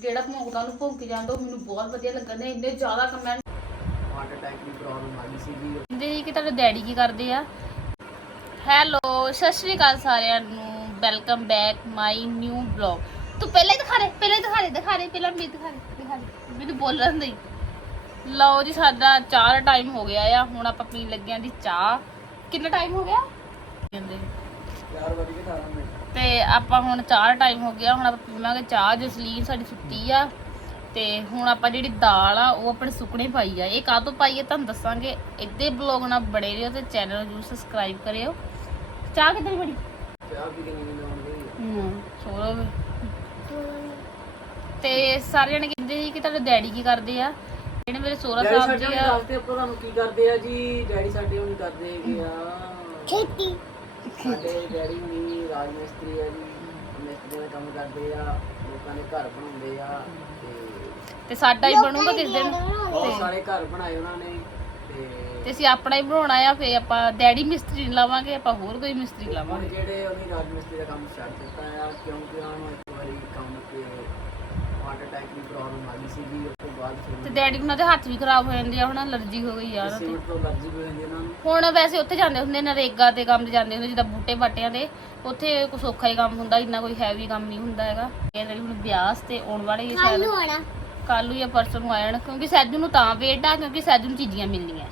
ਜਿਹੜਾ ਭੌਂਕਦਾ ਨੂੰ ਭੌਂਕ ਜਾਂਦਾ ਉਹ ਮੈਨੂੰ ਬਹੁਤ ਵਧੀਆ ਲੱਗਣ ਦੇ ਇੰਨੇ ਜ਼ਿਆਦਾ ਕਮੈਂਟ ਹਾਰਟ ਅਟੈਕ ਦੀ ਪ੍ਰੋਬਲਮ ਆ ਗਈ ਸੀਗੀ। ਸੀ ਕਿ ਤੁਹਾਡੇ ਡੈਡੀ ਕੀ ਕਰਦੇ ਆ? ਹੈਲੋ ਸਤਿ ਸ਼੍ਰੀ ਅਕਾਲ ਸਾਰਿਆਂ ਨੂੰ। Welcome back my new blog ਤੂੰ ਪਹਿਲਾਂ ਹੀ ਦਿਖਾ ਦੇ ਪਹਿਲਾਂ ਹੀ ਦਿਖਾ ਦੇ ਦਿਖਾ ਦੇ ਪਹਿਲਾਂ ਮੈਨੂੰ ਦਿਖਾ ਦੇ ਦਿਖਾ ਦੇ। ਮੈਨੂੰ ਬੋਲਣ ਦੇ। ਲਓ ਜੀ ਸਾਡਾ ਚਾਹ ਦਾ ਟਾਈਮ ਹੋ ਗਿਆ ਆ। ਹੁਣ ਆਪਾਂ ਪੀਣ ਲੱਗੇ ਆਂ ਦੀ ਚਾਹ। ਕਿੰਨਾ ਟਾਈਮ ਹੋ ਗਿਆ? ਕਹਿੰਦੇ 4 ਵਜੇ ਕੇ 18 ਮਿੰਟ। ਤੇ ਆਪਾਂ ਹੁਣ ਚਾਹ ਟਾਈਮ ਹੋ ਗਿਆ ਹੁਣ ਆਪਾਂ ਪੀਵਾਂਗੇ ਚਾਹ ਜਸਲੀਨ ਸਾਡੀ ਸੁੱਤੀ ਆ ਤੇ ਹੁਣ ਆਪਾਂ ਜਿਹੜੀ ਦਾਲ ਆ ਉਹ ਆਪਣੇ ਸੁੱਕਣੇ ਪਾਈ ਆ। ਇਹ ਕਾਹਤੋਂ ਪਾਈ ਆ ਤੁਹਾਨੂੰ ਦੱਸਾਂਗੇ ਇੱਦੇ ਬਲੌਗ ਨਾਲ ਬੜੇ ਰਹੋ ਤੇ ਚੈਨਲ ਨੂੰ ਸਬਸਕ੍ਰਾਈਬ ਕਰਿਓ। ਚਾਹ ਕਿੱਦਾਂ ਦੀ ਬੜੀ ਚਾਹ ਪੀ ਕੇ ਸੋਰੋ ਤੇ ਸਾਰੇ ਜਣੇ ਕਹਿੰਦੇ ਸੀ ਕਿ ਤੁਹਾਡੇ ਡੈਡੀ ਕੀ ਕਰਦੇ ਆ? ਜਿਹੜੇ ਮੇਰੇ ਸੋਹਰਾ ਡੈਡੀ ਸਾਹਿਬ ਜੀ ਆ। ਦੱਸਦੇ ਆਪਾਂ ਤੁਹਾਨੂੰ ਕੀ ਕਰਦੇ ਆ ਜੀ? ਡੈਡੀ ਸਾਡੇ ਹੁਣ ਕਰਦੇ ਹੈਗੇ ਆ। ਖੇਤੀ। ਸਾਡੇ ਡੈਡੀ ਹੁਣੀ ਰਾਜ ਮਿਸਤਰੀ ਆ ਜੀ ਮਿਸਤਰੀ ਦਾ ਕੰਮ ਕਰਦੇ ਆ ਲੋਕਾਂ ਦੇ ਘਰ ਬਣਾਉਂਦੇ ਆ ਤੇ ਤੇ ਸਾਡਾ ਹੀ ਬਣੂਗਾ ਕਿਸ ਦਿਨ? ਬਹੁਤ ਸਾਰੇ ਘਰ ਬਣਾਏ ਉਹਨਾਂ ਨੇ ਤੇ ਤੇ ਅਸੀਂ ਆਪਣਾ ਹੀ ਬਣਾਉਣਾ ਆ ਫੇ ਆਪਾਂ ਡੈਡੀ ਮਿਸਤਰੀ ਨੀ ਲਾਵਾਂਗੇ ਆਪਾਂ ਹੋਰ ਕੋਈ ਮਿਸਤਰੀ ਹੁਣ ਲਾਵਾਂਗੇ? ਜਿਹੜੇ ਉਹਨੇ ਰਾਜ ਮਿਸਤਰੀ ਦਾ ਕੰਮ ਆ ਕਿਉਂਕਿ ਹਾਰਟ ਅਟੈਕ ਦੀ ਪ੍ਰੋਬਲਮ ਆ ਗਈ ਸੀਗੀ ਉਸ ਤੋਂ ਬਾਅਦ ਤੇ ਫਿਰ ਡੈਡੀ ਉਹਨਾਂ ਦੇ ਹੱਥ ਵੀ ਖਰਾਬ ਹੋ ਜਾਂਦੇ ਆ ਹੁਣ ਅਲਰਜੀ ਹੋ ਗਈ ਯਾਰ। ਸੀਮਟ ਤੋਂ ਅਲਰਜੀ ਹੋ ਜਾਂਦੀ ਉਹਨਾਂ ਨੂੰ। ਹੁਣ ਵੈਸੇ ਉੱਥੇ ਜਾਂਦੇ ਹੁੰਦੇ ਨਰੇਗਾ ਤੇ ਕੰਮ ਤੇ ਜਾਂਦੇ ਹੁੰਦੇ ਜਿੱਦਾਂ ਬੂਟੇ ਬਾਟਿਆਂ ਦੇ। ਉੱਥੇ ਕੋਈ ਸੌਖਾ ਹੀ ਕੰਮ ਹੁੰਦਾ ਇੰਨਾ ਕੋਈ ਹੈਵੀ ਕੰਮ ਨਹੀਂ ਹੁੰਦਾ ਹੈਗਾ। ਇਹ ਜਿਹੜੀ ਹੁਣ ਵਿਆਸ ਤੇ ਆਉਣ ਵਾਲੇ ਹੀ ਸ਼ਾਇਦ। ਕੱਲ ਨੂੰ ਜਾਂ ਪਰਸੋਂ ਨੂੰ ਆ ਜਾਣ ਕਿਉਂਕਿ ਸੈਜੂ ਨੂੰ ਤਾਂ ਵੇਟ ਆ ਕਿਉਂਕਿ ਸੈਜੂ ਨੂੰ ਚੀਜ਼ੀਆਂ ਮਿਲਣੀਆਂ।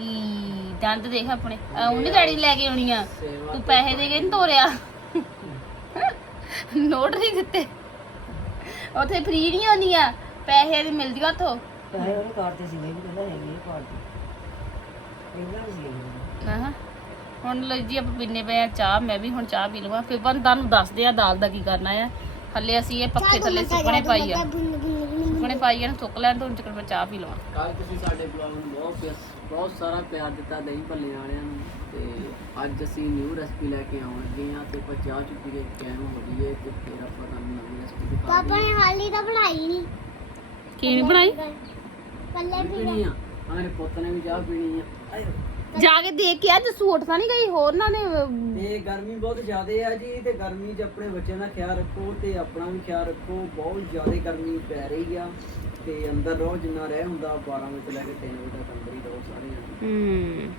ਈ ਦੰਦ ਦੇਖ ਆਪਣੇ। ਉਹਨੇ ਡੈਡੀ ਲੈ ਕੇ ਆਉਣੀ ਆ ਤੂੰ ਪੈਸੇ ਦੇ ਕੇ ਨਹੀਂ ਤੋਰਿਆ। ਨੋਟ ਨਹੀਂ ਦਿੱਤੇ। ਉੱਥੇ ਫ੍ਰੀ ਨਹੀਂ ਆਉਂਦੀਆਂ ਪੈਸੇ ਦੀ ਮਿਲਦੀਆਂ ਉੱਥੋਂ। ਪੈਸੇ ਉਹਨੇ ਕਾਟਦੇ ਸੀ ਨਹੀਂ ਕਹਿੰਦਾ ਹੈਗੀ ਕਾਟਦੀ ਇਹਨਾਂ ਸੀ ਹਾਂ ਹੁਣ ਲੋ ਜੀ ਆਪਾਂ ਪੀਨੇ ਪਏ ਆ ਚਾਹ ਮੈਂ ਵੀ ਹੁਣ ਚਾਹ ਪੀ ਲਵਾਂ। ਫਿਰ ਬੰਦ ਤੁਹਾਨੂੰ ਦੱਸਦੇ ਆ ਦਾਲ ਦਾ ਕੀ ਕਰਨਾ ਆ। ਹੱਲੇ ਅਸੀਂ ਇਹ ਪੱਖੇ ਥੱਲੇ ਸੁੱਕਣੇ ਪਾਈ ਆ। ਸੁੱਕਣੇ ਪਾਈ ਆ ਨਾ ਸੁੱਕ ਲੈਣ ਤੋਂ ਹੁਣ ਚੱਕਰ ਮੈਂ ਚਾਹ ਪੀ ਲਵਾਂ। ਕੱਲ ਤੁਸੀਂ ਸਾਡੇ ਬਲੌਗ ਨੂੰ ਬਹੁਤ ਪਿਆ- ਬਹੁਤ ਸਾਰਾ ਪਿਆਰ ਦਿੱਤਾ ਦਹੀਂ ਭੱਲੇ ਵਾਲਿਆਂ ਨੂੰ। ਤੇ ਅੱਜ ਅਸੀਂ ਨਿਊ ਰੈਸਪੀ ਲੈ ਕੇ ਆਉਣ ਲੱਗੇ ਆ ਤੇ ਆਪਾਂ ਚਾਹ ਚੁੱਕੀ ਕੇ ਕਹਿਣ ਹੋ ਜਾਈਏ ਤੇ ਫਿਰ ਆਪਾਂ ਤੁਹਾਨੂੰ ਨਵੀਂ ਰੈਸਪੀ ਦਿਖਾ ਪਾਪਾ ਨੇ ਹਾਲੀ ਤਾਂ ਬਣਾਈ ਨਹੀਂ ਕੀ ਨਹੀਂ ਬਣਾਈ? ਪੱਲੇ ਵੀ ਪੀਣੀ ਆ। ਮੇਰੇ ਪੁੱਤ ਨੇ ਵੀ ਚਾਹ ਪੀਣੀ ਆ। ਆਇਓ। ਜਾ ਕੇ ਦੇਖ ਕੇ ਅੱਜ ਸੂਟ ਤਾਂ ਨਹੀਂ ਗਈ ਹੋਰ ਨਾ ਨੇ ਤੇ ਗਰਮੀ ਬਹੁਤ ਜ਼ਿਆਦੇ ਆ ਜੀ ਤੇ ਗਰਮੀ 'ਚ ਆਪਣੇ ਬੱਚਿਆਂ ਦਾ ਖਿਆਲ ਰੱਖੋ ਤੇ ਆਪਣਾ ਵੀ ਖਿਆਲ ਰੱਖੋ ਬਹੁਤ ਜ਼ਿਆਦੇ ਗਰਮੀ ਪੈ ਰਹੀ ਆ। ਤੇ ਅੰਦਰ ਰਹੋ ਜਿੰਨਾ ਰਹਿ ਹੁੰਦਾ 12 ਵਜੇ ਤੋਂ ਲੈ ਕੇ 3 ਵਜੇ ਤੱਕ ਅੰਦਰ ਹੀ ਰਹੋ ਸਾਰੇ। ਹੂੰ।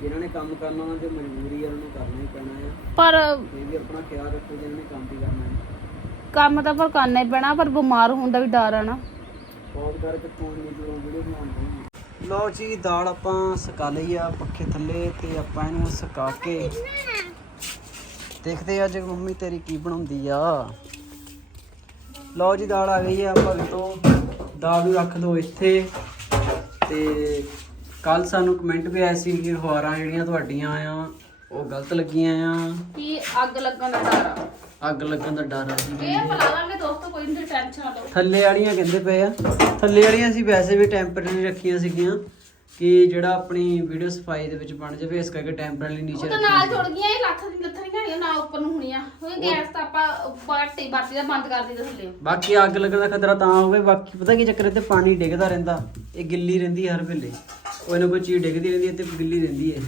ਜਿਨ੍ਹਾਂ ਨੇ ਕੰਮ ਕਰਨਾ ਉਹਨਾਂ ਦੀ ਮਜਬੂਰੀ ਆ ਉਹਨੂੰ ਕਰਨਾ ਹੀ ਪੈਣਾ ਆ। ਪਰ ਇਹ ਵੀ ਆਪਣਾ ਖਿਆਲ ਰੱਖੋ ਜਿਨ੍ਹਾਂ ਨੇ ਕੰਮ ਵੀ ਕਰਨਾ ਹੈ। ਕੰਮ ਤਾਂ ਪਰ ਕਰਨਾ ਹੀ ਪੈਣਾ ਪਰ ਬਿਮਾਰ ਹੋਣ ਦਾ ਵੀ ਡਰ ਆ ਨਾ। ਬਹੁਤ ਕਰਕੇ ਫੋਨ ਨਹੀਂ ਦੂਰੋਂ ਵੀਡੀਓ ਬਣਾਉਂਦੇ ਲਓ ਜੀ ਦਾਲ ਆਪਾਂ ਸੁਕਾ ਲਈ ਆ ਪੱਖੇ ਥੱਲੇ ਤੇ ਆਪਾਂ ਇਹਨੂੰ ਸੁਕਾ ਕੇ ਦੇਖਦੇ ਆ ਅੱਜ ਮੰਮੀ ਤੇਰੀ ਕੀ ਬਣਾਉਂਦੀ ਆ। ਲਓ ਜੀ ਦਾਲ ਆ ਗਈ ਆ ਭਗ ਤੋਂ ਦਾਲ ਨੂੰ ਰੱਖ ਦੋ ਇੱਥੇ ਤੇ ਕੱਲ ਸਾਨੂੰ ਕਮੈਂਟ ਵੀ ਆਇਆ ਸੀ ਕਿ ਖਵਾਰਾਂ ਜਿਹੜੀਆਂ ਤੁਹਾਡੀਆਂ ਆ ਉਹ ਗਲਤ ਲੱਗੀਆਂ ਆ। ਕੀ ਅੱਗ ਲੱਗਣ ਦਾ ਡਰ ਆ? ਅੱਗ ਲੱਗਣ ਦਾ ਡਰ ਆ ਜੀ। ਇਹ ਪਲਾ ਲਾਂਗੇ ਦੋਸਤੋ ਕੋਈ ਨਹੀਂ ਟੈਨਸ਼ਨ ਨਾ ਲਓ। ਥੱਲੇ ਵਾਲੀਆਂ ਕਹਿੰਦੇ ਪਏ ਆ। ਥੱਲੇ ਵਾਲੀਆਂ ਅਸੀਂ ਵੈਸੇ ਵੀ ਟੈਂਪਰੇਰੀ ਰੱਖੀਆਂ ਸੀਗੀਆਂ। ਕਿ ਜਿਹੜਾ ਆਪਣੀ ਵੀਡੀਓ ਸਫ਼ਾਈ ਦੇ ਵਿੱਚ ਬਣ ਜਾਵੇ ਇਸ ਕਰਕੇ ਟੈਂਪਰੇਰੀ ਨੀਚੇ ਉਹ ਤਾਂ ਨਾਲ ਜੁੜ ਗਈਆਂ ਇਹ ਲੱਥ ਦੀ ਲੱਥ ਨਹੀਂ ਖਾਣੀਆਂ ਨਾ ਉੱਪਰ ਨੂੰ ਹੋਣੀਆਂ। ਉਹ ਗੈਸ ਤਾਂ ਆਪਾਂ ਬਾਟੀ ਬਾਟੀ ਦਾ ਬੰਦ ਕਰ ਦਿੱਤਾ ਥੱਲੇ। ਬਾਕੀ ਅੱਗ ਲੱਗਣ ਦਾ ਖਤਰਾ ਤਾਂ ਹੋਵੇ ਬਾਕੀ ਪਤਾ ਕੀ ਚੱਕਰ ਤੇ ਪਾਣੀ ਡਿੱਗਦਾ ਰਹਿੰਦਾ। ਇਹ ਗਿੱਲੀ ਰਹਿੰਦੀ ਹੈ ਹਰ ਵੇਲੇ। ਕੋਈ ਨਾ ਕੋਈ ਚੀਜ਼ ਡਿੱਗਦੀ ਰਹਿੰਦੀ ਹੈ ਤੇ ਗਿੱਲੀ ਰਹਿੰਦੀ ਹੈ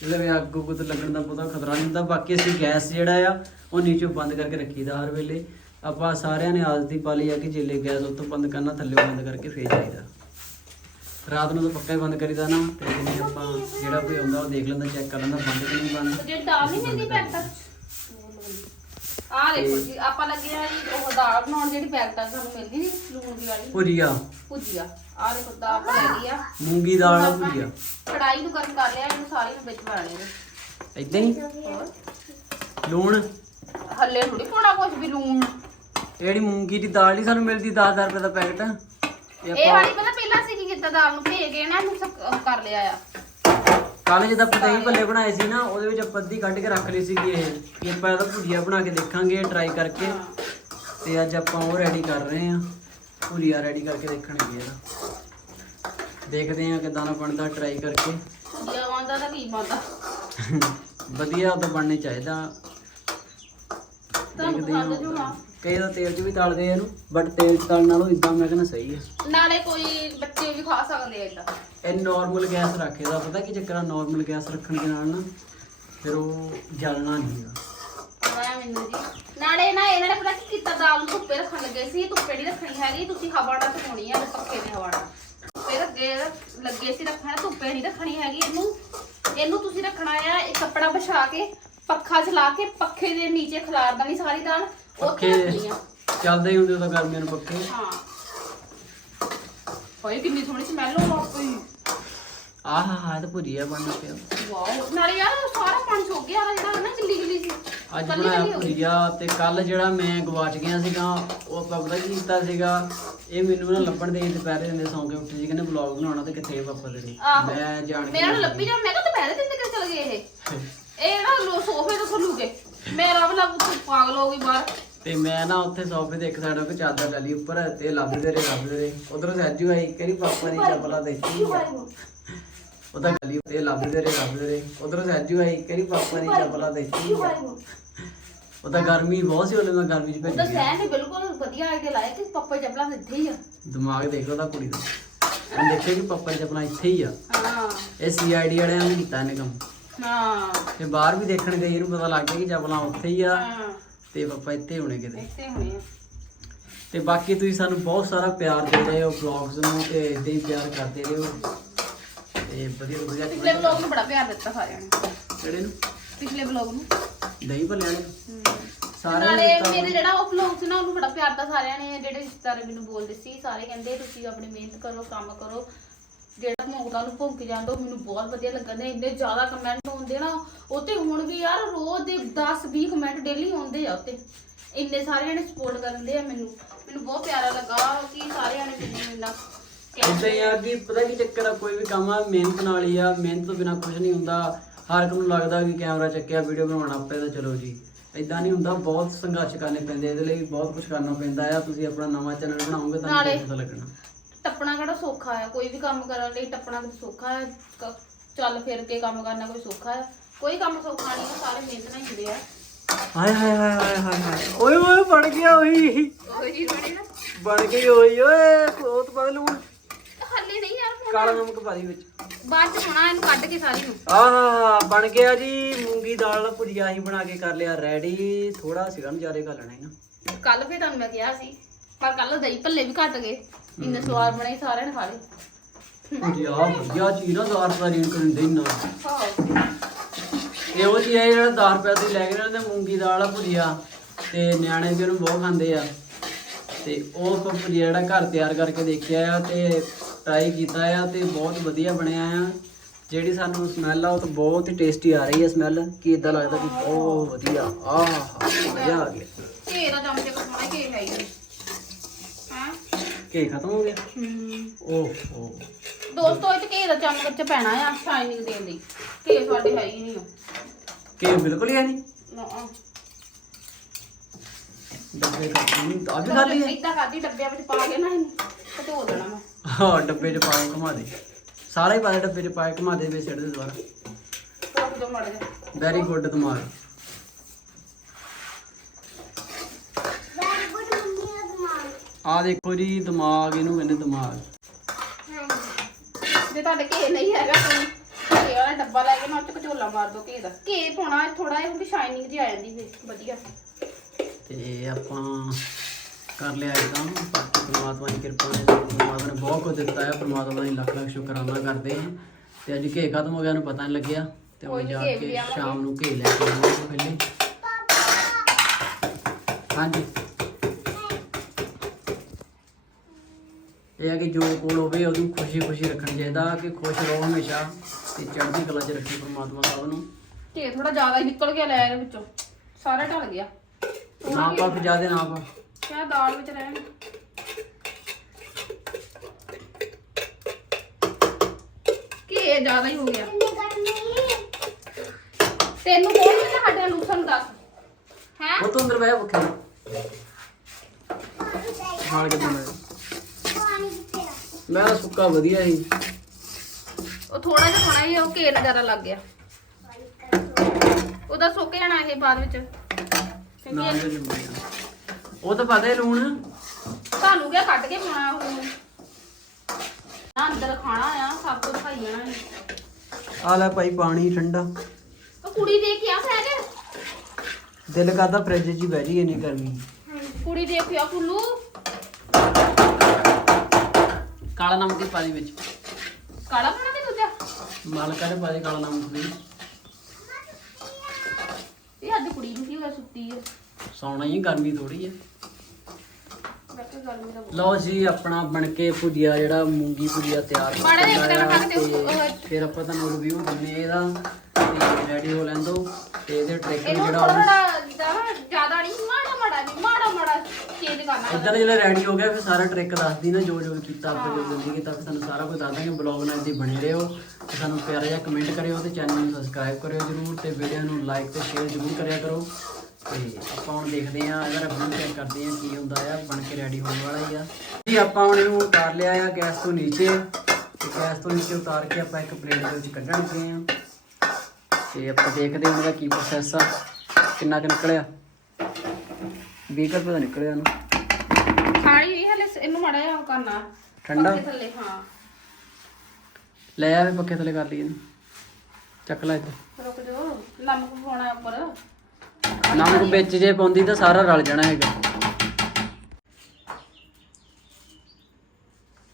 ਜਿਹਦੇ ਵਿੱਚ ਅੱਗ ਉੱਗ ਲੱਗਣ ਦਾ ਬਹੁਤਾ ਖਤਰਾ ਨਹੀਂ ਹੁੰਦਾ। ਬਾਕੀ ਅਸੀਂ ਗੈਸ ਜਿਹੜਾ ਆ ਉਹ ਨੀਚੋਂ ਬੰਦ ਕਰਕੇ ਰੱਖੀਦਾ ਹਰ ਵੇਲੇ। ਆਪਾਂ ਸਾਰਿਆਂ ਨੇ ਆਦਤ ਹੀ ਪਾ ਲਈ ਆ ਕਿ ਜੇਲੇ ਗੈਸ ਉੱਤੋਂ ਬੰਦ ਕਰਨਾ ਥੱਲੇ ਬੰਦ ਕਰਕੇ ਫੇਰ ਜਾਈਦਾ। ਰਾਤ ਨੂੰ ਤਾਂ ਪੱਕਾ ਹੀ ਬੰਦ ਕਰੀਦਾ ਨਾ ਤੇ ਆਪਾਂ ਜਿਹੜਾ ਕੋਈ ਆਉਂਦਾ ਉਹ ਦੇਖ ਲੈਂਦਾ ਚੈੱਕ ਕਰ ਲੈਂਦਾ ਬੰਦ ਕਿ ਨਹੀਂ ਬੰਦ। ਜਿਹੜੀ ਦਾਲ ਨਹੀਂ ਮਿਲਦੀ ਪੈਕਟ ਆ ਦੇਖੋ ਜੀ ਆਪਾਂ ਲੱਗੇ ਆ ਜੀ ਉਹ ਦਾਲ ਬਣਾਉਣ ਜਿਹੜੀ ਪੈਕਟਾਂ ਸਾਨੂੰ ਮਿਲਦੀ ਨਹੀਂ ਲੂਣ ਦੀ ਵਾਲੀ। ਭੁਜੀਆ। ਆ ਦੇਖੋ ਦਾਲ ਲੈ ਲਈ ਆ। ਮੂੰਗੀ ਦਾਲ ਆ ਕੜਾਈ ਨੂੰ ਗਰਮ ਕਰ ਲਿਆ ਇਹਨੂੰ ਸਾਰੀ ਨੂੰ ਵਿੱਚ ਪਾ ਲੈਣੇ। ਇਦਾਂ ਹੀ? ਲੂਣ? ਹੱਲੇ ਥੋੜੀ ਪਾਉਣਾ ਕੁਝ ਵੀ ਲੂਣ। ਜਿਹੜੀ ਮੂੰਗੀ ਦੀ ਦਾਲ ਨਹੀਂ ਸਾਨੂੰ ਮਿਲਦੀ 10000 ਰੁਪਏ ਦਾ ਪੈਕਟ। ਇਹ ਵਾਲੀ ਪਹਿਲਾਂ ਕਿ ਜਿੱਦਾਂ ਦਾਲ ਨੂੰ ਭੇ ਕੇ ਨਾ ਇਹਨੂੰ ਸਕ- ਉਹ ਕਰ ਲਿਆ ਆ। ਕੱਲ ਜਦ ਆਪਾਂ ਦਹੀਂ ਭੱਲੇ ਬਣਾਏ ਸੀ ਨਾ ਉਹਦੇ ਵਿੱਚ ਆਪਾਂ ਅੱਧੀ ਕੱਢ ਕੇ ਰੱਖ ਲਈ ਸੀਗੀ ਇਹ। ਕਿ ਆਪਾਂ ਇਹਦਾ ਭੁਜੀਆ ਬਣਾ ਕੇ ਦੇਖਾਂਗੇ ਟਰਾਈ ਕਰਕੇ। ਤੇ ਅੱਜ ਆਪਾਂ ਉਹ ਰੈਡੀ ਕਰ ਰਹੇ ਹਾਂ। ਭੁਜੀਆ ਰੈਡੀ ਕਰਕੇ ਦੇਖਣਗੇ ਇਹਦਾ। ਦੇਖਦੇ ਹਾਂ ਕਿਦਾਂ ਦਾ ਬਣਦਾ ਟਰਾਈ ਕਰਕੇ। ਭੁਜੀਆ ਆਉਂਦਾ ਤਾਂ ਕੀ ਬਣਦਾ? ਵਧੀਆ ਤਾਂ ਬਣਨੇ ਚਾਹੀਦਾ। ਤੁਹਾਨੂੰ ਦੇਖਦੇ ਪਸੰਦ ਜੋ ਹਾਂ ਆ ਕਈ ਤਾਂ ਤੇਲ 'ਚ ਵੀ ਤਲਦੇ ਆ ਇਹਨੂੰ ਬਟ ਤੇਲ 'ਚ ਤਲਣ ਨਾਲੋਂ ਇਦਾਂ ਮੈਂ ਕਹਿੰਦਾ ਸਹੀ ਹੈ ਨਾਲੇ ਕੋਈ ਬੱਚੇ ਵੀ ਖਾ ਸਕਦੇ ਆ ਇਦਾਂ ਇਹ ਨਾਰਮਲ ਗੈਸ ਰੱਖੇਦਾ ਪਤਾ ਕੀ ਚੱਕਰ ਆ? ਨਾਰਮਲ ਗੈਸ ਰੱਖਣ ਦੇ ਨਾਲ ਨਾ ਫਿਰ ਉਹ ਜਲਣਾ ਨਹੀਂ ਆਇਆ ਮੈਨੂੰ ਜੀ। ਨਾਲੇ ਨਾ ਇਹਨਾਂ ਨੇ ਪਤਾ ਕੀ ਕੀਤਾ? ਦਾਲ ਨੂੰ ਧੁੱਪੇ ਰੱਖਣ ਲੱਗੇ ਸੀ। ਧੁੱਪੇ ਨਹੀਂ ਰੱਖਣੀ ਹੈਗੀ। ਤੁਸੀਂ ਹਵਾ ਨਾਲ ਧੋਣੀ ਆ ਪੱਖੇ ਦੇ ਹਵਾ ਨਾਲ। ਧੁੱਪੇ ਲੱਗੇ ਲੱਗੇ ਸੀ ਰੱਖਣਾ। ਧੁੱਪੇ ਨਹੀਂ ਰੱਖਣੀ ਹੈਗੀ ਇਹਨੂੰ। ਇਹਨੂੰ ਤੁਸੀਂ ਰੱਖਣਾ ਆ ਇਹ ਕੱਪੜਾ ਵਿਛਾ ਕੇ ਪੱਖਾ ਚਲਾ ਕੇ ਪੱਖੇ ਦੇ ਨੀਚੇ ਖਿਲਾਰ ਦੇਣੀ ਸਾਰੀ ਦਾਲ। ਪੱਖੇ ਚੱਲਦੇ ਹੀ ਹੁੰਦੇ ਉਦੋਂ ਗਰਮੀਆਂ ਨੂੰ ਪੱਕੇ। ਹਾਂ। ਹੋਏ ਕਿੰਨੀ ਸੋਹਣੀ ਸਮੈਲ ਹੋ ਪਈ। ਆਹ ਹਾ ਇਹ ਤਾਂ ਭੁਜੀਆ ਬਣਨਾ ਪਿਆ ਵਾਓ। ਨਾਲੇ ਯਾਰ ਸਾਰਾ ਪਾਣੀ ਸੁੱਕ ਗਿਆ ਆਹ ਜਿਹੜਾ ਨਾ ਗਿੱਲੀ ਗਿੱਲੀ ਸੀ। ਅੱਜ ਕੱਲੀ ਬਣਾਇਆ ਕੱਲੀ ਹੋ ਗਈ। ਭੁਜੀਆ ਤੇ ਕੱਲ ਜਿਹੜਾ ਮੈਂ ਗਵਾਚ ਗਿਆ ਸੀਗਾ ਉਹ ਆਪਾਂ ਪਤਾ ਕੀ ਕੀਤਾ ਸੀਗਾ ਇਹ ਮੈਨੂੰ ਨਾ ਲੱਭਣ ਦੇ ਦੁਪਹਿਰੇ ਹੁੰਦੇ ਸੌਂ ਕੇ ਉੱਠੇ ਸੀ ਕਹਿੰਦੇ ਵਲੌਗ ਬਣਾਉਣਾ ਤੇ ਕਿੱਥੇ ਤੇਰੇ ਆਹੋ। ਮੈਂ ਜਾਣ ਕੇ ਮੇਰਾ ਲੱਭੀ ਜਾ ਮੈਂ ਕਿਹਾ ਦੁਪਹਿਰੇ ਦਿਨ ਕਿੱਥੇ ਚਲ ਗਏ ਇਹ? ਇਹ ਨਾ ਸੋਫੇ ਤੋਂ ਥੱਲੂ ਗਏ ਮੇਰਾ ਵੀ ਲੱਭ ਤੂੰ ਪਾਗਲ ਹੋ ਗਈ ਬਾਹਰ। ਤੇ ਮੈਂ ਨਾ ਉੱਥੇ ਸੋਫੇ ਦੇ ਇੱਕ ਸਾਈਡ ਉਹ ਚਾਦਰ ਲੈ ਲਈ ਉੱਪਰ ਤੇ ਲੱਭਦੇ ਰਹੇ ਲੱਭਦੇ ਰਹੇ। ਉਧਰੋਂ ਸੈਜੂ ਆਈ ਕਹਿੰਦੀ ਪਾਪਾ ਦੀ ਚੱਪਲਾਂ ਦੇਖੀ ਉਹ ਤਾਂ ਗਲੀ ਉੱਤੇ ਲੱਭਦੇ ਰਹੇ ਲੱਭਦੇ ਰਹੇ। ਉਧਰੋਂ ਸੈਜੂ ਆਈ ਕਹਿੰਦੀ ਪਾਪਾ ਦੀ ਚੱਪਲਾਂ ਦੇਖੀ ਉਹ ਤਾਂ ਗਰਮੀ ਬਹੁਤ ਸੀ ਉਹਨੇ ਮੈਂ ਗਰਮੀ 'ਚ ਭੱਜ ਉਹਦਾ ਗਿਆ। ਸਹਿ ਨੇ ਬਿਲਕੁਲ ਵਧੀਆ ਆਈਡੀਆ ਲਾਇਆ ਕਿ ਪੱਪਾ ਚੱਪਲਾਂ ਤਾਂ ਇੱਥੇ ਹੀ ਆ। ਦਿਮਾਗ ਦੇਖ ਲਓ ਉਹਦਾ ਕੁੜੀ ਦਾ। ਉਹਨੇ ਦੇਖਿਆ ਕਿ ਪਾਪਾ ਦੀ ਚੱਪਲਾਂ ਇੱਥੇ ਹੀ ਆ। ਹਾਂ। ਇਹ ਸੀਆਈਡੀ ਵਾਲਿਆਂ ਨੇ ਕੀਤਾ ਇਹਨੇ ਕੰਮ। ਹਾਂ। ਤੇ ਬਾਹਰ ਵੀ ਦੇਖਣ ਗਏ ਇਹਨੂੰ ਪਤਾ ਲੱਗ ਗਿਆ ਕਿ ਚੱਪਲਾਂ ਉੱਥੇ ਹੀ ਆ। ਹਾਂ। ਤੇ ਪਾਪਾ ਇੱਥੇ ਹੋਣੇ ਕਿਤੇ? ਇੱਥੇ ਹੋਣੇ ਆ। ਤੇ ਬਾਕੀ ਤੁਸੀਂ ਸਾਨੂੰ ਬਹੁਤ ਸਾਰਾ ਪਿਆਰ ਦੇ ਰਹੇ ਹੋ ਵਲੌਗਸ ਨੂੰ ਤੇ ਇਦਾਂ ਹੀ ਪਿਆਰ ਕਰਦੇ ਰਹੋ। ਤੇ ਵਧੀਆ ਵਧੀਆ। ਪਿਛਲੇ ਵਲੌਗ ਨੂੰ ਬੜਾ ਪਿਆਰ ਦਿੱਤਾ ਸਾਰਿਆਂ ਨੇ। ਕਿਹੜੇ ਨੂੰ? ਪਿਛਲੇ ਵਲੌਗ ਨੂੰ। ਦਹੀਂ ਭੱਲਿਆਂ ਨੂੰ। ਸਾਰਿਆਂ ਨਾਲੇ ਨੇ ਮੇਰੇ ਜਿਹੜਾ ਉਹ ਵਲੌਗ ਸੀ ਨਾ ਉਹਨੂੰ ਬੜਾ ਪਿਆਰ ਦਿੱਤਾ ਸਾਰਿਆਂ ਨੇ। ਜਿਹੜੇ ਰਿਸ਼ਤੇਦਾਰ ਮੈਨੂੰ ਬੋਲਦੇ ਸੀ ਸਾਰੇ ਕਹਿੰਦੇ ਤੁਸੀਂ ਆਪਣੀ ਮਿਹਨਤ ਕਰੋ ਕੰਮ ਕਰੋ। ਜਿਹੜਾ ਭੌਂਕਦਾ ਨੂੰ ਭੌਂਕ ਜਾਂਦਾ ਉਹ ਮੈਨੂੰ ਬਹੁਤ ਵਧੀਆ ਲੱਗਦਾ ਇੰਨੇ ਜ਼ਿਆਦਾ ਕਮੈਂਟ ਆਉਂਦੇ ਨਾ ਉੱਤੇ ਹੁਣ ਵੀ ਯਾਰ ਰੋਜ਼ ਦੇ 10 20 ਕਮੈਂਟ ਡੇਲੀ ਆਉਂਦੇ ਆ ਉੱਤੇ ਇੰਨੇ ਸਾਰਿਆਂ ਨੇ ਸਪੋਰਟ ਕਰਦੇ ਆ ਮੈਨੂੰ ਮੈਨੂੰ ਬਹੁਤ ਪਿਆਰਾ ਲੱਗਾ ਕਿ ਸਾਰਿਆਂ ਨੇ ਮੈਨੂੰ ਇੰਨਾ ਇਦਾਂ ਹੀ ਆ ਕਿ ਪਤਾ ਕੀ ਚੱਕਰ ਆ ਕੋਈ ਵੀ ਕੰਮ ਆ ਮਿਹਨਤ ਨਾਲ ਹੀ ਆ ਮਿਹਨਤ ਤੋਂ ਬਿਨਾ ਕੁਝ ਨਹੀਂ ਹੁੰਦਾ। ਹਰ ਇੱਕ ਨੂੰ ਲੱਗਦਾ ਕਿ ਕੈਮਰਾ ਚੱਕਿਆ ਵੀਡੀਓ ਬਣਾਉਣਾ ਆਪੇ ਤਾਂ ਚਲੋ ਜੀ। ਇਦਾਂ ਨਹੀਂ ਹੁੰਦਾ ਬਹੁਤ ਸੰਘਰਸ਼ ਕਰਨੇ ਪੈਂਦੇ ਇਹਦੇ ਲਈ ਬਹੁਤ ਕੁਝ ਕਰਨਾ ਪੈਂਦਾ ਆ। ਤੁਸੀਂ ਆਪਣਾ ਨਵਾਂ ਚੈਨਲ ਬਣਾਓਗੇ ਤਾਂ ਤੁਹਾਨੂੰ ਪਤਾ ਲੱਗਣਾ। ਟੱਪਣਾ ਕਿਹੜਾ ਸੌਖਾ ਹੈ? ਕੋਈ ਵੀ ਕੰਮ ਕਰਨ ਲਈ ਟੱਪਣਾ ਕਿਤੇ ਸੌਖਾ ਹੈ? ਕ- ਚੱਲ ਫਿਰ ਕੇ ਕੰਮ ਕਰਨਾ ਕੋਈ ਸੌਖਾ ਹੈ? ਕੋਈ ਕੰਮ ਸੌਖਾ ਨਹੀਂ ਹੈ ਸਾਰੇ ਮਿਹਨਤ ਨਾਲ ਹੀ ਹੁੰਦੇ ਆ। ਹਾਏ ਹਾਏ ਹਾਏ ਹਾਏ ਹਾਏ ਹਾਏ। ਓਏ ਓਏ ਬਣ ਗਿਆ ਓਏ ਜੀ ਬਣੇ ਨਾ। ਬਣ ਗਈ ਓਏ ਓਏ ਬਹੁਤ ਬਦਲ ਹੁਣ। ਹੱਲੇ ਨਹੀਂ ਯਾਰ ਹੁਣ ਕਾਲਾ ਨਮਕ ਪਾ ਦੀ ਵਿੱਚ। ਬਾਅਦ ਚ ਹੋਣਾ ਇਹਨੂੰ ਕੱਢ ਕੇ ਸਾਰੀ ਨੂੰ। ਆਹਾ ਬਣ ਗਿਆ ਜੀ। ਮੂੰਗੀ ਦਾਲ ਦਾ ਭੁਜੀਆ ਹੀ ਬਣਾ ਕੇ ਕਰ ਲਿਆ ਰੈਡੀ ਥੋੜਾ ਸੀਗਾ ਨਜ਼ਾਰੇ ਕਰ ਲੈਣਾ ਹੈ ਕੱਲ ਫੇਰ ਤੁਹਾਨੂੰ ਮੈਂ ਕਿਹਾ ਸੀ ਪਰ ਕੱਲ ਦਹੀਂ ਭੱਲੇ ਵੀ ਘਟ ਗਏ। ਇੰਨੇ ਸਵਾਦ ਬਣੇ ਸਾਰਿਆਂ ਨੇ ਖਾ ਲਏ। ਭੁਜੀਆ ਵਧੀਆ ਚੀਜ਼ ਇਹ ਹੈ ਜਿਹੜਾ 10 ਰੁਪਏ ਦੀ ਲੈ ਕੇ ਜਾਂਦੇ ਮੂੰਗੀ ਦਾਲ ਆ ਭੁਜੀਆ ਤੇ ਨਿਆਣੇ ਵੀ ਉਹਨੂੰ ਬਹੁਤ ਖਾਂਦੇ ਆ। ਤੇ ਉਹ ਆਪਾਂ ਭੁਜੀਆ ਜਿਹੜਾ ਘਰ ਤਿਆਰ ਕਰਕੇ ਦੇਖਿਆ ਆ ਤੇ ਟਰਾਈ ਕੀਤਾ ਆ ਤੇ ਬਹੁਤ ਵਧੀਆ ਬਣਿਆ ਆ। ਜਿਹੜੀ ਸਾਨੂੰ ਸਮੈਲ ਆ ਉਹ ਤਾਂ ਬਹੁਤ ਹੀ ਟੇਸਟੀ ਆ ਰਹੀ ਹੈ ਸਮੈਲ ਕੀ ਇਦਾਂ ਲੱਗਦਾ ਕਿ ਬਹੁਤ ਵਧੀਆ। ਆਹ ਮਜ਼ਾ ਆ ਗਿਆ। ਕੋ ਹਾਂ ਕੀ ਖਤਮ ਹੋ ਗਿਆ। ਹੂੰ। ਓਹੋ। ਦੋਸਤੋ ਇਹ ਚ ਘੇ ਦਾ ਚਮਚ ਚ ਪੈਣਾ ਆ ਸ਼ਾਈਨਿੰਗ ਦੇਣ ਲਈ। ਘੇ ਸਾਡੇ ਹੈ ਹੀ ਨਹੀਂ ਉਹ। ਕੀ ਬਿਲਕੁਲ ਹੀ ਹੈ ਨਹੀਂ। ਨਾ। ਡੱਬੇ ਖਤਮ ਆ ਵੀ ਖਾਲੀ ਹੈ। ਇਦਾਂ ਖਾਦੀ ਡੱਬਿਆਂ ਵਿੱਚ ਪਾ ਕੇ ਨਾ ਇਹਨੂੰ ਤੇ ਧੋ ਦੇਣਾ ਮੈਂ ਹਾਂ ਡੱਬੇ 'ਚ ਪਾ ਕੇ ਘੁਮਾ ਦੇ। ਸਾਰਾ ਹੀ ਪਾ ਦੇ ਡੱਬੇ 'ਚ ਪਾ ਕੇ ਘੁਮਾ ਦੇ ਵੇ ਸਿੱਟ ਦੇ ਦੁਬਾਰਾ। ਧੋ ਦੋ ਮੜ ਜਾ ਵੈਰੀ ਗੁੱਡ ਦਿਮਾਗ ਵੈਰੀ ਗੁੱਡ ਮੰਮੀ ਦਾ ਦਿਮਾਗ ਆ ਦੇਖੋ ਜੀ ਦਿਮਾਗ ਇਹਨੂੰ ਕਹਿੰਦੇ ਦਿਮਾਗ। ਜੇ ਤੁਹਾਡੇ ਘੇ ਨਹੀਂ ਹੈਗਾ ਕੋਈ ਘੇ ਵਾਲਾ ਡੱਬਾ ਲੈ ਕੇ ਨਾ ਉਹ ਚ ਕਚੋਲਾ ਮਾਰ ਦੋ ਘੇ ਦਾ। ਘੇ ਪਾਉਣਾ ਥੋੜਾ ਜਿਹਾ ਉਹਦੀ ਸ਼ਾਈਨਿੰਗ ਜੀ ਆ ਜਾਂਦੀ ਫੇ ਵਧੀਆ। ਤੇ ਆਪਾਂ ਕਰ ਲਿਆ ਇਹ ਕੰਮ। ਬਾਕੀ ਪ੍ਰਮਾਤਮਾ ਦੀ ਕਿਰਪਾ ਨੇ ਪ੍ਰਮਾਤਮਾ ਨੇ ਬਹੁਤ ਕੁਝ ਦਿੱਤਾ ਹੈ। ਪ੍ਰਮਾਤਮਾ ਦੀ ਲੱਖ ਲੱਖ ਸ਼ੁਕਰਾਨਾ ਕਰਦੇ ਹਾਂ। ਤੇ ਅੱਜ ਘੇ ਖਤਮ ਹੋ ਗਿਆ ਨੂੰ ਪਤਾ ਨਹੀਂ ਲੱਗਿਆ। ਤੇ ਹੁਣ ਜਾ ਵੀ ਕੇ। ਸ਼ਾਮ ਨੂੰ ਘੇ ਲੈ ਕੇ ਆਵਾਂਗੇ ਪਹਿਲੇ। ਹਾਂਜੀ। ਇਹ ਹੈ ਕਿ ਜੋ ਕੋਲ ਹੋਵੇ ਉਹਨੂੰ ਖੁਸ਼ੀ ਖੁਸ਼ੀ ਰੱਖਣਾ ਚਾਹੀਦਾ ਕਿ ਖੁਸ਼ ਰਹੋ ਹਮੇਸ਼ਾ ਤੇ ਚੜ੍ਹਦੀ ਕਲਾ 'ਚ ਰੱਖੀ ਪ੍ਰਮਾਤਮਾ ਸਭ ਨੂੰ। ਘੇ ਥੋੜਾ ਜ਼ਿਆਦਾ ਹੀ ਨਿਕਲ ਗਿਆ ਲੈ ਇਹਦੇ ਵਿੱਚੋਂ। ਸਾਰਾ ਢਲ ਗਿਆ। ਨਾ ਪਾ ਫਿਰ ਜ਼ਿਆਦਾ ਨਾ ਪਾ ਕਿਆ ਦਾਲ ਵਿੱਚ ਰਹਿਣ। ਘੇ ਜ਼ਿਆਦਾ ਹੀ ਹੋ ਗਿਆ। ਤੈਨੂੰ ਹੋਰ ਵੀ ਸਾਡੇ ਲੂਸਨ ਦੱਸ। ਹੈ? ਉਹ ਤੋਂ ਅੰਦਰ ਬਹਿ ਮੈਂ ਪਾਣੀ ਕਿੱਥੇ ਆ ਮੈਂ ਤਾਂ ਸੁੱਕਾ ਵਧੀਆ ਸੀ। ਉਹ ਥੋੜਾ ਜਿਹਾ ਖਾਣਾ ਹੀ ਉਹ ਘੇ ਜ਼ਿਆਦਾ ਲੱਗ ਗਿਆ। ਉਹਦਾ ਸੁੱਕ ਜਾਣਾ ਇਹ ਬਾਅਦ ਵਿੱਚ। ਕਿਉਂਕਿ ਇਹ-। ਉਹ ਤਾਂ ਪਤਾ ਹੀ ਲੂਣ। ਤੁਹਾਨੂੰ ਕਿਆ ਕੱਢ ਕੇ ਪਾਉਣਾ ਉਹ? ਨਾ ਅੰਦਰ ਖਾਣਾ ਆ ਸਭ ਕੁਝ ਖਾਈ ਜਾਣਾ ਆ ਲੈ ਭਾਈ ਪਾਣੀ ਠੰਡਾ। ਉਹ ਕੁੜੀ ਦੇ ਕੇ ਆ ਸਹਿਜ ਦਿਲ ਕਰਦਾ ਫ੍ਰਿਜ 'ਚ ਹੀ ਬਹਿ ਜਾਈਏ ਇੰਨੀ ਗਰਮੀ। ਕੁੜੀ ਦੇਖਿਆ ਕੁੱਲੂ? ਕਾਲਾ ਨਮਕ ਦੀ ਪਾ ਦੇ ਵਿੱਚ। ਕਾਲਾ ਪਾਣਾ ਤੇ ਦੂਜਾ? ਮਾਲਕਾ ਨੇ ਪਾ ਦੇ ਕਾਲਾ ਨਮਕ ਦੀ। ਇਹ ਅੱਜ ਕੁੜੀ ਨੂੰ ਕੀ ਹੋਇਆ ਸੁੱਤੀ ਹੈ ਸੌਣਾ ਹੀ ਹੈ, ਗਰਮੀ ਥੋੜੀ ਹੈ ਬੈਠੇ ਦਾ ਲਓ ਜੀ ਆਪਣਾ ਬਣ ਕੇ ਭੁਜੀਆ ਜਿਹੜਾ ਮੂੰਗੀ ਭੁਜੀਆ ਤਿਆਰ ਹੋ ਮਾੜਾ ਜਿਹਾ ਚੁੱਕਾ ਇੱਕ ਆ ਕੇ ਤੇ ਉਹ- ਫਿਰ ਆਪਾਂ ਤੁਹਾਨੂੰ ਰਿਵਿਊ ਦਿੰਨੇ ਆ ਇਹਦਾ। ਰੈਡੀ ਹੋ ਲੈਂਦੋ ਤੇ ਇਹਦੇ ਟ੍ਰਿਕ ਇਹਨੂੰ ਜਿਹੜਾ ਥੋੜਾ ਉਹ ਥੋੜਾ ਜ਼ਿਆਦਾ ਜ਼ਿਆਦਾ ਨਹੀਂ ਮਾੜਾ ਮਾੜਾ ਨਹੀਂ ਮਾੜਾ ਮਾੜਾ ਚੇਂਜ ਕਰਨਾ ਇਦਾਂ ਜਿਹੜਾ ਰੈਡੀ ਹੋ ਗਿਆ ਫਿਰ ਸਾਰਾ ਟ੍ਰਿਕ ਦੱਸਦੀ ਨਾ ਜੋ ਜੋ ਕੀਤਾ ਆਪਾਂ ਜੋ ਜਲਦੀ ਕੀਤਾ ਫਿਰ ਤੁਹਾਨੂੰ ਸਾਰਾ ਕੁਝ ਦੱਸ ਦਾਂਗੇ ਬਲੌਗ ਨਾਲ ਦੀ ਬਣੇ ਰਹੋ। ਤੇ ਸਾਨੂੰ ਪਿਆਰਾ ਜਿਹਾ ਕਮੈਂਟ ਕਰਿਓ ਤੇ ਚੈਨਲ ਨੂੰ ਸਬਸਕ੍ਰਾਈਬ ਕਰਿਓ ਜਰੂਰ ਤੇ ਵੀਡੀਓ ਨੂੰ ਲਾਈਕ ਤੇ ਸ਼ੇਅਰ ਜਰੂਰ ਕਰਿਆ ਕਰੋ। ਤੇ ਆਪਾਂ ਹੁਣ ਦੇਖਦੇ ਆਂ ਇਹਦਾ ਰਿਵਿਊ ਚੈੱਕ ਕਰਦੇ ਆਂ ਕੀ ਹੁੰਦਾ ਆ ਬਣ ਕੇ ਰੈਡੀ ਹੋਣ ਵਾਲਾ ਹੀ ਆ। ਜੀ ਆਪਾਂ ਹੁਣ ਇਹਨੂੰ ਉਤਾਰ ਲਿਆ ਆ ਗੈਸ ਤੋਂ ਨੀਚੇ। ਤੇ ਗੈਸ ਤੋਂ ਨੀਚੇ ਉਤਾਰ ਕੇ ਆਪਾਂ ਇੱਕ ਪਲੇਟ ਦੇ ਵਿੱਚ ਕੱਢਣ ਲੱਗੇ ਆਂ ਤੇ ਆਪਾਂ ਦੇਖਦੇ ਹਾਂ ਉਹਦਾ ਕੀ ਪ੍ਰੋਸੈਸ ਆ ਕਿੰਨਾ ਕੁ ਨਿਕਲਿਆ। 20 ਕੁ ਰੁਪਏ ਦਾ ਨਿਕਲਿਆ ਇਹਨੂੰ ਖਾਣੀ ਨਹੀਂ ਹਲੇ ਇਹਨੂੰ ਮਾੜਾ ਉਹ ਕਰਨਾ। ਠੰਡਾ? ਪੱਖੇ ਥੱਲੇ ਹਾਂ। ਲੈ ਆਵੇ ਪੱਖੇ ਥੱਲੇ ਕਰ ਲਈ ਇਹਨੂੰ। ਚੱਕ ਲੈ ਇੱਥੇ ਰੁਕ ਜਾਓ ਨਮਕ ਪਾਉਣਾ ਉੱਪਰ। ਨਮਕ ਵਿੱਚ ਜੇ ਪਾਉਂਦੀ ਤਾਂ ਸਾਰਾ ਰਲ ਜਾਣਾ ਹੈਗਾ।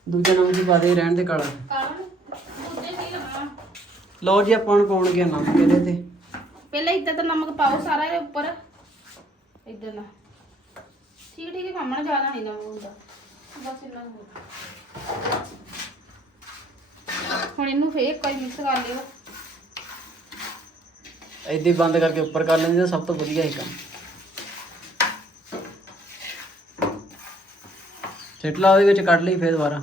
ਦੂਜਾ ਨਮਕ ਵੀ ਪਾ ਦੇ ਰਹਿਣ ਦੇ ਕਾਲਾ। ਲੱਗਣਾ ਲਓ ਜੀ ਆਪਾਂ ਹੁਣ ਪਾਉਣਗੇ ਨਮਕ ਇਹਦੇ ਤੇ। ਪਹਿਲਾਂ ਇੱਦਾਂ ਤਾਂ ਨਮਕ ਪਾਓ ਸਾਰਾ ਇਹਦੇ ਉੱਪਰ। ਇੱਦਾਂ ਨਾ ਠੀਕ ਠੀਕ ਹੈ ਜ਼ਿਆਦਾ ਨਹੀਂ ਨਮਕ ਹੁੰਦਾ। ਬਸ ਇੰਨਾ ਹੋਰ। ਹੁਣ ਇਹਨੂੰ ਫੇਰ ਇੱਕ ਵਾਰੀ ਮਿਕਸ ਕਰ ਲਿਓ। ਹੀ ਬੰਦ ਕਰਕੇ ਉੱਪਰ ਕਰ ਲੈਂਦੇ ਤਾਂ ਸਭ ਤੋਂ ਵਧੀਆ ਹੀ ਕੰਮ। ਛਿਟਲਾ ਉਹਦੇ ਵਿੱਚ ਕੱਢ ਲਈ ਫੇਰ ਦੁਬਾਰਾ।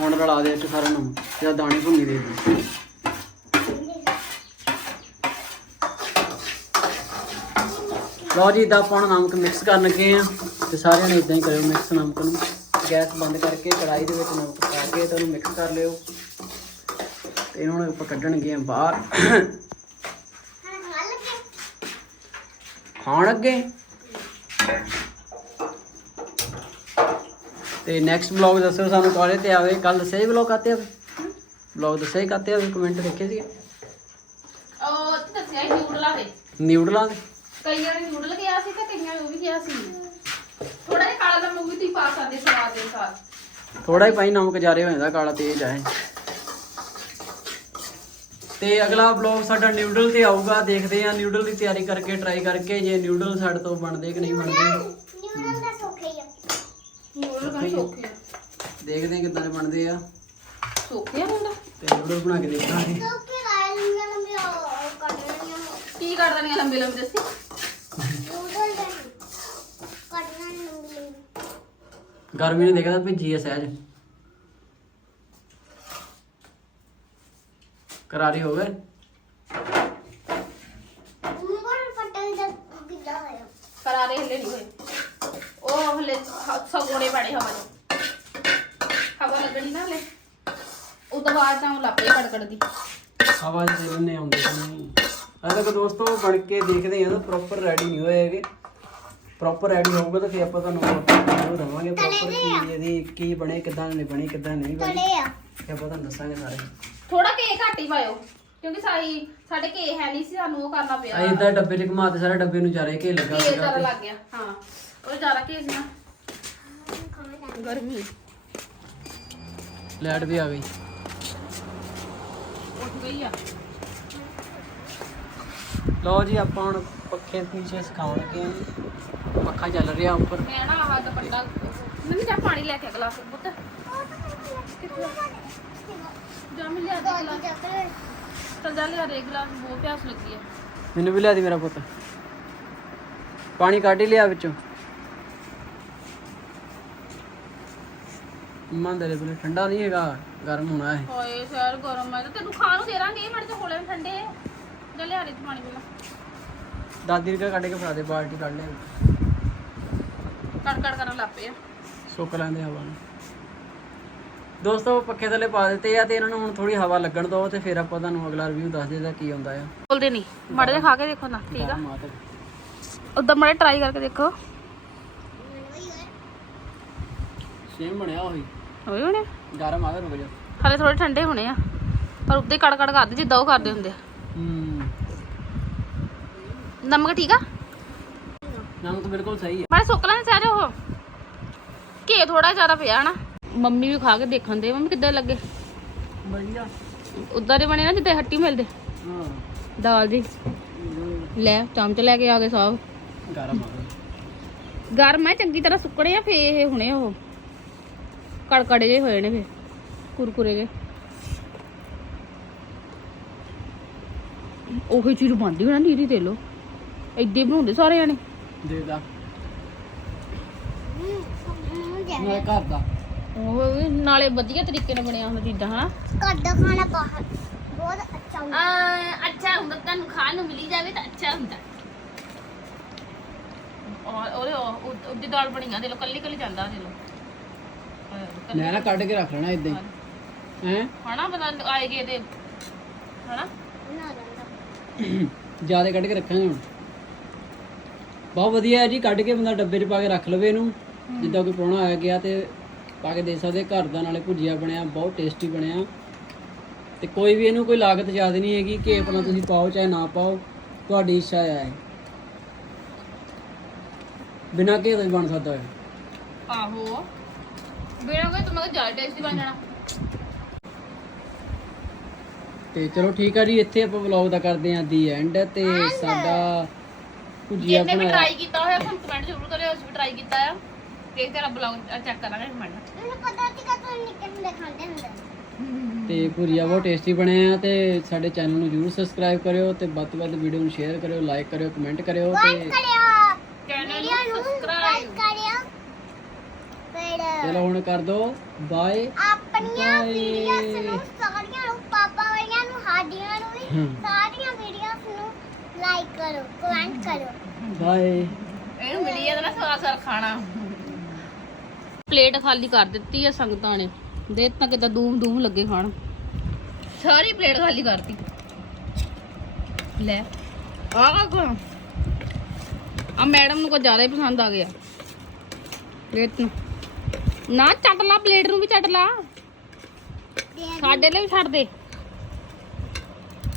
ਹੁਣ ਰਲਾ ਦੇ ਵਿੱਚ ਸਾਰਿਆਂ ਨੂੰ, ਜਾਂ ਦਾਣੇ ਭੁੰਨੀ ਦੇ ਦੇ ਲਓ ਜੀ, ਇਦਾਂ ਆਪਾਂ ਨਮਕ ਮਿਕਸ ਕਰਨ ਲੱਗੇ ਆ ਤੇ ਸਾਰਿਆਂ ਨੇ ਇਦਾਂ ਹੀ ਕਰਿਓ ਮਿਕਸ ਨਮਕ ਨੂੰ। ਗੈਸ ਬੰਦ ਕਰਕੇ ਕੜਾਈ ਦੇ ਵਿੱਚ ਨਮਕ ਪਾ ਕੇ ਤੇ ਉਹਨੂੰ ਮਿਕਸ ਕਰ ਲਿਓ। ਤੇ ਇਹਨਾਂ ਨੂੰ ਆਪਾਂ ਕੱਢਣਗੇ ਆ ਬਾਹਰ। ਖਾਣ ਲੱਗੇ? ਤੇ ਨੈਕਸਟ ਵਲੌਗ ਦੱਸਿਓ ਸਾਨੂੰ ਕਾਲੇ ਤੇ ਆਵੇ ਕੱਲ ਦੱਸਿਆ ਹੀ ਵਲੌਗ ਆਤੇ ਆਵੇ? ਵਲੌਗ ਦੱਸਿਆ ਹੀ ਕਾਤੇ ਆਵੇ ਕਮੈਂਟ ਦੇਖੇ ਸੀ ਉਹ ਤੇ ਦੱਸਿਆ ਸੀ ਨਿਊਡਲਾਂ ਦੇ ਨਿਊਡਲਾਂ ਦੇ ਕਈਆਂ ਨੇ ਨਿਊਡਲ ਕਿਹਾ ਸੀ ਤੇ ਕਈਆਂ ਨੇ ਉਹ ਵੀ ਕਿਹਾ ਸੀ। ਥੋੜਾ ਜਿਹਾ ਕਾਲਾ ਨਮਕ ਵੀ ਤੁਸੀਂ ਪਾ ਸਕਦੇ ਸਵਾਦ ਦੇ ਅਨੁਸਾਰ। ਥੋੜਾ ਹੀ ਪਾਈ ਨਮਕ ਜਾਰੇ ਹੋ ਜਾਂਦਾ ਕਾਲਾ ਤੇਜ਼ ਆਏ ਤੇ ਅਗਲਾ ਵਲੌਗ ਸਾਡਾ ਨਿਊਡਲ ਤੇ ਆਊਗਾ ਦੇਖਦੇ ਆ ਨਿਊਡਲ ਦੀ ਤਿਆਰੀ ਕਰਕੇ ਟਰਾਈ ਕਰਕੇ ਜੇ ਨਿਊਡਲ ਸਾਡੇ ਤੋਂ ਬਣਦੇ ਕਿ ਨਹੀਂ ਬਣਦੇ। ਸੌਖਾ ਆ। ਆ ਦੇਖਦੇ ਆ ਕਿੱਦਾਂ ਦੇ ਬਣਦੇ ਆ। ਸੌਖੇ ਆ ਹੁੰਦਾ। ਤੇ ਨਿਊਡਲ ਬਣਾ ਕੇ ਦੇਖਾਂਗੇ ਸੌਖੇ ਰਾਇ ਲੰਮੀਆਂ ਲੰਮੀਆਂ ਕੱਢਣੀਆਂ ਕੀ ਕਰ ਦੇਣੀਆਂ ਲੰਬੇ ਲੰਬੇ ਦੱਸੀ? ਦਾ ਕੱਢਣਾ ਲੰਮੀ ਲੰਮੀ ਗਰਮੀ ਨੇ ਦੇਖਦਾ ਭਿੱਜੀ ਐ ਸਹਿਜ। ਕਰਾਰੀ ਹੋ ਗਏ? ਕਰਾਰੇ ਹਲੇ ਨਹੀਂ ਹੋਏ। ਲੱਗਣੀ ਨਾ ਹਲੇ। ਉਹ ਤੋਂ ਬਾਅਦ ਤਾਂ ਉਹ ਲੱਪੇ ਕੜਕੜ ਦੀ। ਹਵਾ ਚ ਦੇ ਲੈਣੇ ਆਉਂਦੇ ਕਿ ਨਹੀਂ। ਅਜੇ ਤੱਕ ਦੋਸਤੋ ਬਣ ਕੇ ਦੇਖਦੇ ਆ ਤਾਂ ਪ੍ਰੋਪਰ ਰੈਡੀ ਨਹੀਂ ਹੋਏ ਹੈਗੇ। ਪ੍ਰੋਪਰ ਰੈਡੀ ਹੋਊਗਾ ਤਾਂ ਫਿਰ ਆਪਾਂ ਤੁਹਾਨੂੰ ਵੀਡੀਓ ਦਵਾਂਗੇ ਪ੍ਰੋਪਰ ਕੀ ਇਹਦੀ ਕੀ ਬਣੇ ਕਿਦਾਂ ਨਹੀਂ ਬਣੀ ਕਿਦਾਂ ਨਹੀਂ ਬਣੀ। ਤਲੇ ਆ ਫਿਰ ਆਪਾਂ ਤੁਹਾਨੂੰ ਦੱਸਾਂਗੇ ਸਾਰੇ। ਥੋੜਾ ਘੇ ਘੱਟ ਹੀ ਪਾਇਓ ਕਿਉਂਕਿ ਸਾਈ ਸਾਡੇ ਘੇ ਹੈ ਨਹੀਂ ਸੀ ਸਾਨੂੰ ਉਹ ਕਰਨਾ ਪਿਆ। ਅਸੀਂ ਤਾਂ ਡੱਬੇ 'ਚ ਘੁਮਾ ਤੇ ਸਾਰੇ ਡੱਬੇ ਨੂੰ ਚਾਰੇ ਘੇ ਲੱਗਾ ਸੀਗਾ ਲੱਗ ਗਿਆ ਹਾਂ। ਉਹ ਜ਼ਿਆਦਾ ਘੇ ਸੀ ਨਾ। ਗਰਮੀ। ਲਾਈਟ ਵੀ ਆ ਗਈ। ਉੱਠ ਗਈ ਆ। ਲਓ ਜੀ ਆਪਾਂ ਹੁਣ ਪੱਖੇ ਪਿੱਛੇ ਸਿਖਾਉਣ ਲੱਗੇ ਆ ਪੱਖਾ ਚੱਲ ਰਿਹਾ ਉੱਪਰ। ਮੈਂ ਨਾ ਆਹ ਦੁਪੱਟਾ ਨਹੀਂ ਜਾ ਪਾਣੀ ਲੈ ਕੇ ਗਲਾਸ ਪੁੱਤ। ਜਾ ਮੈਂ ਲਿਆ ਦੇ ਗਲਾਸ। ਚੱਲ ਜਾ ਲਿਆ ਦੇ ਗਲਾਸ ਬਹੁਤ ਪਿਆਸ ਲੱਗੀ ਆ। ਮੈਨੂੰ ਵੀ ਲਿਆ ਦੀ ਮੇਰਾ ਪੁੱਤ। ਪਾਣੀ ਕੱਢ ਹੀ ਲਿਆ ਵਿੱਚੋਂ। ਦੇ ਬਲੇ ਠੰਡਾ ਨਹੀਂ ਹੈਗਾ ਗਰਮ ਹੋਣਾ ਹੈ ਹੋਏ ਸਰ ਗਰਮ ਹੈ ਤੇ ਤੈਨੂੰ ਖਾਣ ਨੂੰ ਦੇ ਦਾਂਗੇ ਮੜ ਤੇ ਹੋਲੇ ਠੰਡੇ। ਜਾ ਲਿਆ ਦੇ ਪਾਣੀ ਪਹਿਲਾਂ ਦਾਦੀ ਨੇ ਕੱਢ ਕੇ ਫੜਾ ਦੇ ਬਾਲਟੀ ਕੱਢ ਲਿਆ। ਕੜ ਕੜ ਕਰਨ ਲੱਗ ਪਏ ਆ। ਸੁੱਕ ਲੈਂਦੇ ਹਵਾ ਨੂੰ। ਦੋਸਤੋ ਪੱਖੇ ਥੱਲੇ ਪਾ ਦਿੱਤੇ ਆ ਤੇ ਇਹਨਾਂ ਨੂੰ ਹੁਣ ਥੋੜੀ ਹਵਾ ਲੱਗਣ ਦਿਓ ਤੇ ਫਿਰ ਆਪਾਂ ਤੁਹਾਨੂੰ ਅਗਲਾ ਰਿਵਿਊ ਦੱਸ ਦੇਦਾ ਕੀ ਹੁੰਦਾ ਆ। ਬੋਲਦੇ ਨਹੀਂ ਮੜੇ ਜਿਹਾ ਖਾ ਕੇ ਦੇਖੋ ਨਾ ਠੀਕ ਆ? ਉਦਾਂ ਮੜੇ ਟਰਾਈ ਕਰਕੇ ਦੇਖੋ। ਸੇਮ ਬਣਿਆ ਉਹੀ। ਹੋਏ ਹੋਣੇ? ਗਰਮ ਆ ਰੁਕ ਜਾ। ਹਲੇ ਥੋੜੇ ਠੰਡੇ ਹੋਣੇ ਆ। ਪਰ ਉੱਤੇ ਕੜ ਕੜ ਕਰਦੇ ਜਿੱਦਾਂ ਉਹ ਕਰਦੇ ਹੁੰਦੇ ਆ। ਹੂੰ। ਨਮਕ ਠੀਕ ਆ? ਨਮਕ ਬਿਲਕੁਲ ਸਹੀ ਹੈ ਮੈਂ ਸੁੱਕ ਲੈਣ ਸਾਜ ਉਹ। ਘੇ ਥੋੜਾ ਜ਼ਿਆਦਾ ਪਿਆ ਹਨਾ। ਮੰਮੀ ਵੀ ਖਾ ਕੇ ਦੇਖਣ ਦੇ ਮੰਮੀ ਕਿੱਦਾਂ ਲੱਗੇ? ਵਧੀਆ। ਉਦਾਂ ਦੇ ਬਣੇ ਨਾ ਜਿੱਦਾਂ ਹੱਟੀ ਮਿਲਦੇ। ਹਾਂ। ਦਾਲ ਦੀ। ਲੈ ਚਮਚ ਲੈ ਕੇ ਆ ਗਏ ਸਾਹਬ ਗਰਮ ਆ। ਗਰਮ ਹੈ ਚੰਗੀ ਤਰ੍ਹਾਂ ਸੁੱਕਣੇ ਆ ਫੇ ਇਹ ਹੁਣੇ ਉਹ। ਕੜਕੜੇ ਜੇ ਹੋਏ ਨੇ ਫੇ ਕੁਰਕੁਰੇ ਜੇ ਉਹੀ ਚੀਜ਼ ਬਣਦੀ ਹੋਣਾ ਨੀਰੀ ਤੇ ਲੋ ਏਦਾਂ ਹੀ ਬਣਾਉਂਦੇ ਸਾਰੇ ਜਾਣੇ। ਦੇ ਦਾ। ਹੂੰ ਹੂੰ ਨਾਲੇ ਘਰ ਦਾ। ਉਹ ਵੀ ਨਾਲੇ ਵਧੀਆ ਤਰੀਕੇ ਨਾਲ ਬਣਿਆ ਹੁੰਦਾ ਚੀਜ਼ਾਂ ਹਨਾ। ਘਰ ਦਾ ਖਾਣਾ ਬਾਹਰ ਬਹੁਤ ਅੱਛਾ ਹੁੰਦਾ। ਅੱਛਾ ਹੁੰਦਾ ਤੁਹਾਨੂੰ ਖਾਣ ਨੂੰ ਮਿਲੀ ਜਾਵੇ ਤਾਂ ਅੱਛਾ ਹੁੰਦਾ। ਔਰ ਉਹਦੇ ਉਹ- ਉਹਦੀ ਦਾਲ ਬਣੀ ਆ ਦੇ ਲੋ ਕੱਲੀ ਕੱਲੀ ਜਾਂਦਾ ਦੇ ਲੋ ਮੈਂ ਨਾ ਕੱਢ ਕੇ ਰੱਖ ਲੈਣਾ ਇਦਾਂ ਹੀ। ਹੈ। ਹਣਾ ਬਣਾ ਆਏਗੇ ਤੇ ਹਨਾ ਨਾ ਰਹਿੰਦਾ ਜ਼ਿਆਦਾ ਕੱਢ ਕੇ ਰੱਖਾਂਗੇ ਹੁਣ। ਬਹੁਤ ਵਧੀਆ ਹੈ ਜੀ ਕੱਢ ਕੇ ਬੰਦਾ ਡੱਬੇ 'ਚ ਪਾ ਕੇ ਰੱਖ ਲਵੇ ਇਹਨੂੰ। ਜਿੱਦਾਂ ਕੋਈ ਪ੍ਰਾਹੁਣਾ ਆਇਆ ਗਿਆ ਤੇ ਪਾ ਕੇ ਦੇ ਸਕਦੇ ਘਰ ਦਾ ਨਾਲੇ ਭੁਜੀਆ ਬਣਿਆ ਬਹੁਤ ਟੇਸਟੀ ਬਣਿਆ। ਤੇ ਕੋਈ ਵੀ ਇਹਨੂੰ ਕੋਈ ਲਾਗਤ ਜ਼ਿਆਦਾ ਨਹੀਂ ਹੈਗੀ ਕਿ ਆਪਣਾ ਤੁਸੀਂ ਪਾਓ ਚਾਹੇ ਨਾ ਪਾਓ ਤੁਹਾਡੀ ਇੱਛਾ ਹੈ ਬਿਨਾਂ ਘੇ ਤੋਂ ਵੀ ਬਣ ਸਕਦਾ ਹੈ ਆਹੋ। ਬਿਨਾਂ ਕੋਈ ਤੁਮਾ ਜ਼ਿਆਦਾ ਟੇਸਟੀ ਬਣ ਜਾਣਾ। ਤੇ ਚਲੋ ਠੀਕ ਆ ਜੀ ਇੱਥੇ ਆਪਾਂ ਵਲੌਗ ਦਾ ਕਰਦੇ ਆਂ ਦੀ ਐਂਡ ਤੇ ਸਾਡਾ ਭੁਜੀਆ ਜਿਹਨੇ ਵੀ ਬਣਾਇਆ। ਟਰਾਈ ਕੀਤਾ ਹੋਇਆ ਸਾਨੂੰ ਕਮੈਂਟ ਜ਼ਰੂਰ ਕਰਿਓ ਅਸੀਂ ਵੀ ਟਰਾਈ ਕੀਤਾ ਆ। ਤੇ ਤੇਰਾ ਬਲੌਗ ਚੈੱਕ ਕਰਾਂਗੇ ਕਮੈਂਟ ਮੈਨੂੰ ਪਤਾ ਸੀ ਕਿ ਤੂੰ ਨਿੱਕੇ ਹੁੰਦੇ ਖਾਂਦੇ ਹੁੰਦੇ। ਤੇ ਭੁਜੀਆ ਬਹੁਤ ਟੇਸਟੀ ਬਣਿਆ ਤੇ ਸਾਡੇ ਚੈਨਲ ਨੂੰ ਜਰੂਰ ਸਬਸਕ੍ਰਾਈਬ ਕਰਿਓ ਤੇ ਵੱਧ ਤੋਂ ਵੱਧ ਵੀਡੀਓ ਨੂੰ ਸ਼ੇਅਰ ਕਰਿਓ ਲਾਈਕ ਕਰਿਓ ਕਮੈਂਟ ਕਰਿਓ ਤੇ ਚੈਨਲ ਵੀਡੀਓ ਨੂੰ ਨੂੰ ਸਬਸਕ੍ਰਾਈਬ ਲਾਈਕ ਕਰਿਓ ਫਿਰ ਚਲੋ ਹੁਣ ਕਰ ਦੋ। ਬਾਏ ਆਪਣੀਆਂ Bye. ਵੀਡੀਓਜ਼ ਨੂੰ ਸਾਰੀਆਂ ਨੂੰ ਪਾਪਾ ਵਾਲੀਆਂ ਨੂੰ ਸਾਡੀਆਂ ਨੂੰ ਵੀ ਹਮ। ਸਾਰੀਆਂ ਵੀਡੀਓਜ਼ ਨੂੰ ਲਾਈਕ ਕਰੋ ਕਮੈਂਟ ਕਰੋ। ਬਾਏ ਇਹਨੂੰ ਮਿਲੀ ਜਾਂਦਾ ਨਾ ਸਾਰਾ ਸਾਰਾ ਖਾਣਾ। ਪਲੇਟ ਖਾਲੀ ਕਰ ਦਿੱਤੀ ਆ ਸੰਗਤਾਂ ਨੇ। ਦੇ ਤਾਂ ਕਿਦਾਂ ਦੂਮ ਦੂਮ ਲੱਗੇ ਖਾਣ। ਸਾਰੀ ਪਲੇਟ ਖਾਲੀ ਕਰਤੀ। ਲੈ। ਆ ਕੋ ਆ ਮੈਡਮ ਨੂੰ ਕੁਝ ਜ਼ਿਆਦਾ ਹੀ ਪਸੰਦ ਆ ਗਿਆ। ਪਲੇਟ ਨੂੰ। ਨਾ ਚੱਟ ਲਾ ਪਲੇਟ ਨੂੰ ਵੀ ਚੱਟ ਲਾ। ਦੇ ਸਾਡੇ ਲਈ ਵੀ ਛੱਡ ਦੇ।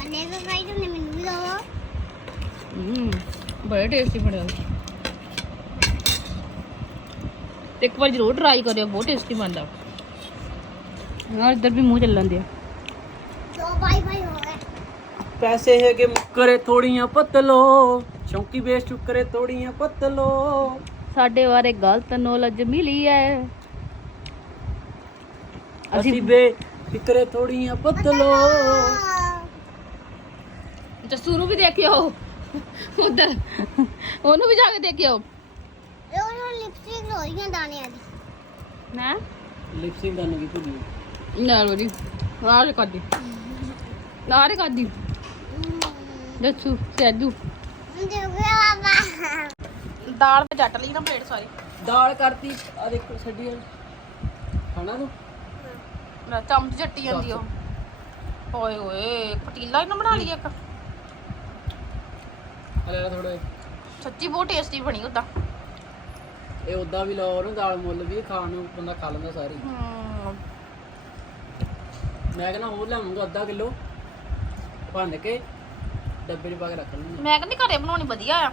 ਅੰਨੇ ਵੀ ਫਾਈ ਤੁਮਨੇ ਮੈਨੂੰ ਵੀ ਦੋ। ਹੂੰ ਬੜਾ ਟੇਸਟੀ ਬਣਿਆ ਤੇ ਇੱਕ ਵਾਰ ਜ਼ਰੂਰ ਟਰਾਈ ਕਰਿਓ ਬਹੁਤ ਟੇਸਟੀ ਬਣਦਾ। ਯਾਰ ਇੱਧਰ ਵੀ ਮੂੰਹ ਚੱਲਣ ਦਿਆ। ਦੋ ਬਾਈ ਬਾਈ ਹੋ ਗਏ ਪੈਸੇ ਹੈਗੇ ਮੁੱਕਰੇ ਥੋੜੀਆਂ ਪਤਲੋ ਸ਼ੌਂਕੀ ਵੇਚ ਚੁੱਕਰੇ ਥੋੜੀਆਂ ਪਤਲੋ ਸਾਡੇ ਬਾਰੇ ਗਲਤ ਨੌਲੇਜ ਮਿਲੀ ਐ। ਅਸੀਂ ਬੇ ਫਿਕਰੇ ਥੋੜੀਆਂ ਪਤਲੋ ਜਸੂਰੂ ਵੀ ਦੇਖਿਓ। ਉਧਰ। ਉਹਨੂੰ ਵੀ ਜਾ ਕੇ ਦੇਖਿਓ। ਇਹ ਉਹ ਲਿਪਸਟਿਕ ਹੋ ਰਹੀਆਂ ਦਾਣਿਆਂ ਦੀ। ਨਾ ਲਿਪਸਿੰਗ ਦੀ ਭੁਜੀ ਨਾ ਲੋ ਜੀ। ਆਹ ਕਰ ਦੀ ਆਹ ਕਰ ਦੀ ਦੱਸੂ ਸੈਜੂ ਦੇ ਗਿਆ ਦਾਲ ਮੈਂ ਜੱਟ ਲਈ ਨਾ ਪਲੇਟ ਸਾਰੀ ਦਾਲ ਕਰਤੀ। ਆ ਦੇਖੋ ਛੱਡੀ ਆ। ਖਾਣਾ ਤੂੰ? ਲੈ ਚਮਚ ਜੱਟੀ ਜਾਂਦੀ ਉਹ। ਓਏ ਓਏ ਪਤੀਲਾ ਇਹਨਾਂ ਬਣਾ ਲਈ ਇੱਕ। ਆ ਲੈ ਥੋੜਾ ਸੱਚੀ ਬਹੁਤ ਟੇਸਟੀ ਬਣੀ ਉਦਾਂ ਇਹ ਉਦਾਂ ਵੀ ਲਾਓ ਉਹਨੂੰ ਦਾਲ ਮੁੱਲ ਵੀ ਖਾਣ ਨੂੰ ਬੰਦਾ ਖਾ ਲੈਂਦਾ ਸਾਰੀ। ਹਮ ਮੈਂ ਕਹਿੰਦਾ ਹੋਰ ਲਿਆਉਂਗਾ ਅੱਧਾ ਕਿਲੋ। ਭੰਨ ਕੇ ਡੱਬੇ 'ਚ ਪਾ ਕੇ ਰੱਖ ਲੈਣਾ ਮੈਂ ਕਹਿੰਦੀ ਘਰੇ ਬਣਾਉਣੀ ਵਧੀਆ ਆ।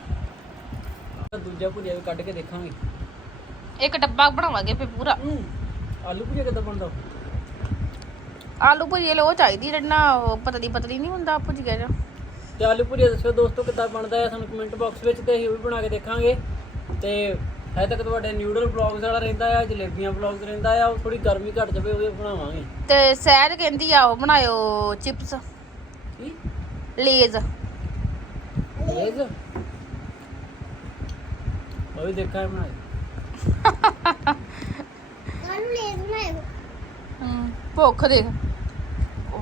ਦੂਜਾ ਭੁਜੀਆ ਵੀ ਕੱਢ ਕੇ ਦੇਖਾਂਗੇ। ਇੱਕ ਡੱਬਾ ਬਣਾਵਾਂਗੇ ਫੇ ਪੂਰਾ। ਆਲੂ ਭੁਜੀਆ ਕਿੱਦਾਂ ਬਣਦਾ? ਆਲੂ ਭੁਜੀਏ ਲੋ ਚਾਹੀਦੀ ਜਿਹੜਾ ਉਹ ਪਤਲੀ ਪਤਲੀ ਨਹੀਂ ਹੁੰਦਾ ਭੁਜੀਆ ਜਿਹਾ ਤੇ ਆਲੂ ਭੁਜੀਆ ਦੱਸਿਓ ਦੋਸਤੋ ਕਿੱਦਾਂ ਬਣਦਾ ਹੈ ਸਾਨੂੰ ਕਮੈਂਟ ਬਾਕਸ ਵਿੱਚ ਤੇ ਅਸੀਂ ਉਹ ਵੀ ਬਣਾ ਕੇ ਦੇਖਾਂਗੇ। ਤੇ ਹਜੇ ਤੱਕ ਤੁਹਾਡੇ ਨਿਊਡਲ ਵਲੌਗਸ ਵਾਲਾ ਰਹਿੰਦਾ ਆ ਜਲੇਬੀਆਂ ਵਲੌਗਸ ਰਹਿੰਦਾ ਆ ਉਹ ਥੋੜੀ ਗਰਮੀ ਘਟ ਜਾਵੇ ਉਹ ਵੀ ਬਣਾਵਾਂਗੇ। ਤੇ ਸਹਿਜ ਕਹਿੰਦੀ ਆ ਉਹ ਬਣਾਇਓ ਚਿਪਸ ਕੀ? ਲੇਜ਼। ਲੇਜ਼? ਉਹ ਵੀ ਦੇਖਾਂ ਬਣਾਏ ਕਾਨੂੰ ਲੈ ਬਣਾਏ। ਹਮ ਭੁੱਖ ਦੇਖ।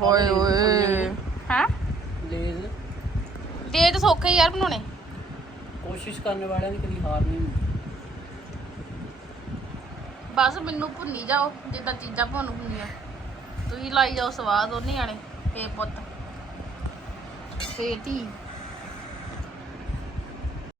ਓਏ ਓਏ। ਹਾਂ? ਲੇਜ਼। ਤੇ ਤਾਂ ਸੌਖੇ ਹੀ ਯਾਰ ਬਣਾਉਣੇ। ਕੋਸ਼ਿਸ਼ ਕਰਨ ਵਾਲਿਆਂ ਦੀ ਕਦੀ ਹਾਰ ਨਹੀਂ ਹੁੰਦੀ। ਬਸ ਮੈਨੂੰ ਭੁੰਨੀ ਜਾਓ ਜਿੱਦਾਂ ਚੀਜ਼ਾਂ ਭੁੰਨ ਹੁੰਦੀਆਂ। ਤੁਸੀਂ ਲਾਈ ਜਾਓ ਸਵਾਦ ਉਹਨੇ ਆਣੇ ਫੇ ਪੁੱਤ। ਫੇ ਧੀ।